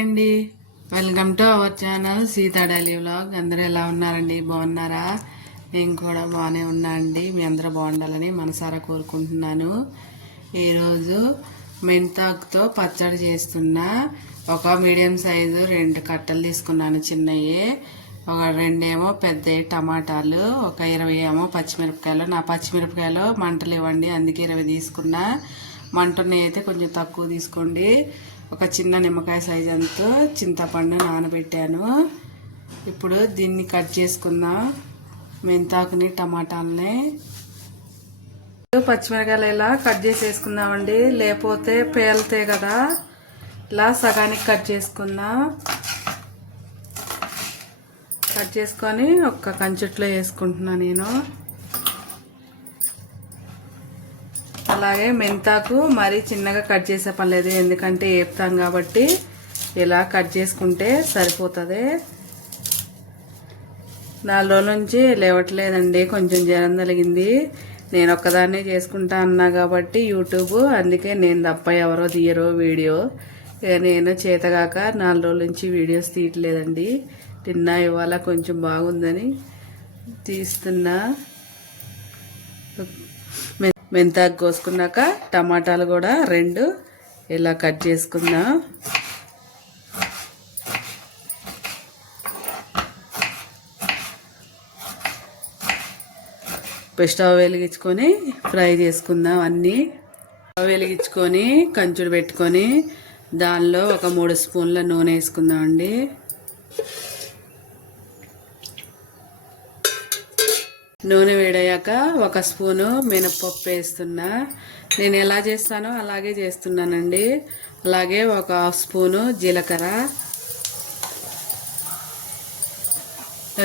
అండి, welcome to our channel Sita daily vlog. అందరూ ఎలా ఉన్నారండి? బాగున్నారా? నేను కూడా బాగానే ఉన్నా అండి. మీ అందరూ బాగుండాలని మనసారా కోరుకుంటున్నాను. ఈరోజు మెంతాకుతో పచ్చడి చేస్తున్నా. ఒక మీడియం సైజు 2 కట్టలు తీసుకున్నాను చిన్నవి, ఒక 2 ఏమో పెద్దవి టమాటాలు, ఒక 20 ఏమో పచ్చిమిరపకాయలు. నా పచ్చిమిరపకాయలు మంటలు ఇవ్వండి, అందుకే 20 తీసుకున్నా. మంటని అయితే కొంచెం తక్కువ తీసుకోండి. ఒక చిన్న నిమ్మకాయ సైజ్ అంతా చింతపండు నానబెట్టాను. ఇప్పుడు దీన్ని కట్ చేసుకుందాం, మెంతాకుని టమాటాలని. పచ్చిమిరకాయలు ఇలా కట్ చేసి వేసుకుందామండి, లేకపోతే పేలుతాయి కదా. ఇలా సగానికి కట్ చేసుకుందాం. కట్ చేసుకొని ఒక్క కంచుట్లో వేసుకుంటున్నా నేను. అలాగే మెంతాకు మరీ చిన్నగా కట్ చేసే పని లేదు, ఎందుకంటే వేపుతాం కాబట్టి ఇలా కట్ చేసుకుంటే సరిపోతుంది. 4 రోజుల నుంచి లేవట్లేదండి, కొంచెం జ్వరం తగిలింది. నేను ఒక్కదాన్నే చేసుకుంటా అన్నా కాబట్టి యూట్యూబ్, అందుకే నేను తప్ప ఎవరో తీయరో వీడియో. నేను చేతగాక 4 రోజుల నుంచి వీడియోస్ తీయట్లేదండి. తిన్నా ఇవాళ కొంచెం బాగుందని తీస్తున్నా. మెంతాకు కోసుకున్నాక టమాటాలు కూడా 2 ఇలా కట్ చేసుకుందాం. స్టవ్ వెలిగించుకొని ఫ్రై చేసుకుందాం అన్నీ. స్టవ్ వెలిగించుకొని కంచుడు పెట్టుకొని దానిలో ఒక 3 స్పూన్ల నూనె వేసుకుందాం అండి. నూనె వేడయ్యాక 1 స్పూను మినపప్పు వేస్తున్నా. నేను ఎలా చేస్తానో అలాగే చేస్తున్నానండి. అలాగే 1/2 స్పూను జీలకర్ర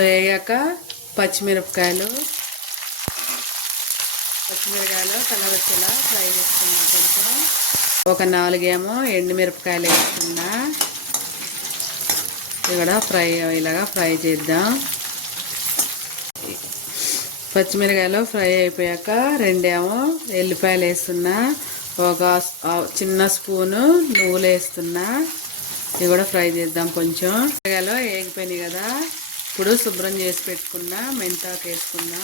వేయాక పచ్చిమిరపకాయలు కలవచ్చేలా ఫ్రై చేసుకున్నా. కొంచెం ఒక 4 ఏమో ఎండుమిరపకాయలు వేస్తున్నా. ఇవి కూడా ఇలాగా ఫ్రై చేద్దాం. పచ్చిమిరకాయలు ఫ్రై అయిపోయాక 2 ఏమో ఎల్లిపాయలు వేస్తున్నా. ఒక చిన్న స్పూను నువ్వులు వేస్తున్నా. ఇవి కూడా ఫ్రై చేద్దాం. కొంచెం మిరకాయలు వేగిపోయినాయి కదా, ఇప్పుడు శుభ్రం చేసి పెట్టుకున్నా మెంతాకు వేసుకున్నా.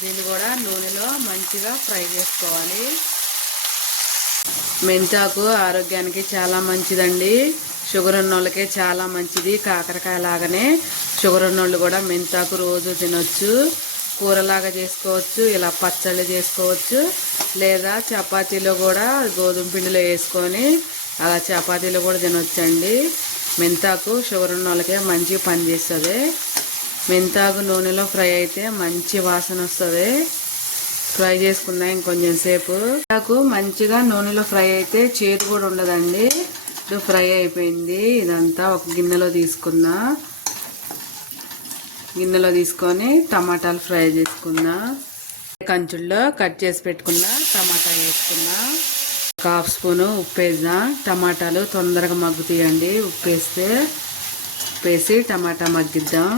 దీన్ని కూడా నూనెలో మంచిగా ఫ్రై చేసుకోవాలి. మెంతాకు ఆరోగ్యానికి చాలా మంచిదండి. షుగర్ ఉన్న వాళ్ళకే చాలా మంచిది. కాకరకాయ లాగానే షుగర్ ఉన్న వాళ్ళు కూడా మెంతాకు రోజు తినొచ్చు. కూరలాగా చేసుకోవచ్చు, ఇలా పచ్చళ్ళు చేసుకోవచ్చు, లేదా చపాతీలో కూడా గోధుమ పిండిలో వేసుకొని అలా చపాతీలో కూడా తినొచ్చండి. మెంతాకు షుగర్ ఉన్న వాళ్ళకే మంచిగా పనిచేస్తుంది. మెంతాకు నూనెలో ఫ్రై అయితే మంచి వాసన వస్తుంది. ఫ్రై చేసుకున్నా ఇంకొంచెం సేపు. మెంతాకు మంచిగా నూనెలో ఫ్రై అయితే చేదు కూడా ఉండదండి. ఇప్పుడు ఫ్రై అయిపోయింది. ఇదంతా ఒక గిన్నెలో తీసుకున్నా. గిన్నెలో తీసుకొని టమాటాలు ఫ్రై చేసుకున్నా. కంచుల్లో కట్ చేసి పెట్టుకున్నా టమాటా వేసుకున్నా. 1/2 స్పూను ఉప్పు వేద్దాం. టమాటాలు తొందరగా మగ్గుతాయండి ఉప్పు వేసి టమాటా మగ్గిద్దాం.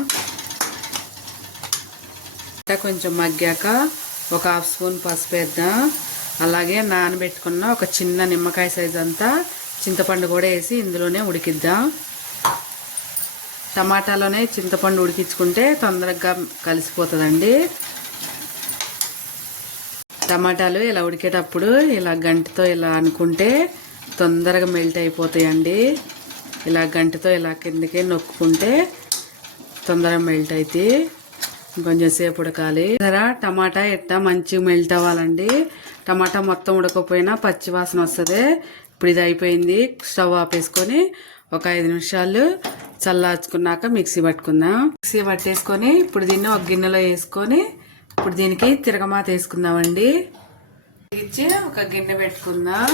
కొంచెం మగ్గాక 1/2 స్పూన్ పసుపు వేద్దాం. అలాగే నానబెట్టుకున్న ఒక చిన్న నిమ్మకాయ సైజ్ అంతా చింతపండు కూడా వేసి ఇందులోనే ఉడికిద్దాం. టమాటాలోనే చింతపండు ఉడికించుకుంటే తొందరగా కలిసిపోతుందండి. టమాటాలు ఇలా ఉడికేటప్పుడు ఇలా గంటతో ఇలా అనుకుంటే తొందరగా మెల్ట్ అయిపోతాయండి. ఇలా గంటతో ఇలా కిందకి నొక్కుంటే తొందరగా మెల్ట్ అవుతాయి. కొంచెం సేపు ఉడకాలి. టమాటా ఎట్టా మంచిగా మెల్ట్ అవ్వాలండి. టమాటా మొత్తం ఉడకపోయినా పచ్చి వాసన వస్తుంది. ఇప్పుడు ఇది అయిపోయింది. స్టవ్ ఆపేసుకొని ఒక 5 నిమిషాలు చల్లార్చుకున్నాక మిక్సీ పట్టుకుందాం. మిక్సీ పట్టేసుకొని ఇప్పుడు దీన్ని ఒక గిన్నెలో వేసుకొని ఇప్పుడు దీనికి తిరగమాత వేసుకుందామండి. ఇచ్చి ఒక గిన్నె పెట్టుకుందాం.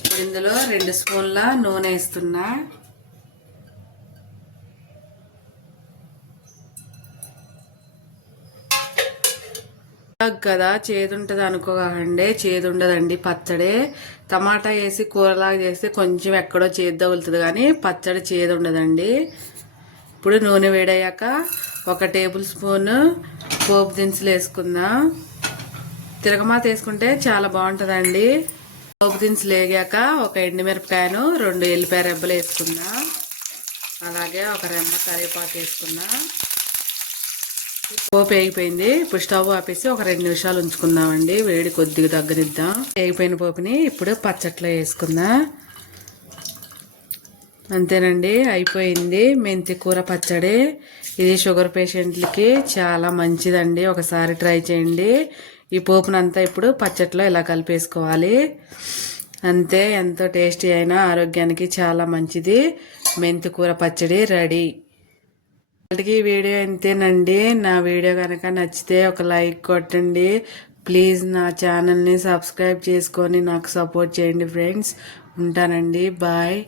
ఇప్పుడు ఇందులో 2 స్పూన్ల నూనె వేస్తున్నా. కదా చేదు ఉంటుంది అనుకోకండి, చేదు ఉండదండి పచ్చడి. టమాటా వేసి కూరలాగా చేస్తే కొంచెం ఎక్కడో చేదు తగులుతుంది, కానీ పచ్చడి చేదు ఉండదండి. ఇప్పుడు నూనె వేడయ్యాక 1 టేబుల్ స్పూన్ పోపు దినుసులు వేసుకుందాం. తిరగమాత వేసుకుంటే చాలా బాగుంటుందండి. పోపు దినుసులు వేగాక ఒక ఎండుమిరపకాయను 2 ఎల్లిపాయ రెబ్బలు వేసుకున్నా. అలాగే ఒక రెమ్మ కరివేపాకు వేసుకున్నా. పోపు వేగిపోయింది. ఇప్పుడు స్టవ్ ఆపేసి ఒక 2 నిమిషాలు ఉంచుకుందామండి. వేడి కొద్దిగా తగ్గనిద్దాం. వేగిపోయిన పోపుని ఇప్పుడు పచ్చట్లో వేసుకుందాం. అంతేనండి, అయిపోయింది మెంతి కూర పచ్చడి. ఇది షుగర్ పేషెంట్లకి చాలా మంచిదండి. ఒకసారి ట్రై చేయండి. ఈ పోపునంతా ఇప్పుడు పచ్చట్లో ఇలా కలిపేసుకోవాలి. అంతే, ఎంతో టేస్టీ అయినా ఆరోగ్యానికి చాలా మంచిది. మెంతి కూర పచ్చడి రెడీ. ఈ వీడియో ఇంతేనండి. నా వీడియో కనుక నచ్చితే ఒక లైక్ కొట్టండి. ప్లీజ్ నా ఛానల్ని సబ్స్క్రైబ్ చేసుకొని నాకు సపోర్ట్ చేయండి ఫ్రెండ్స్. ఉంటానండి, బాయ్.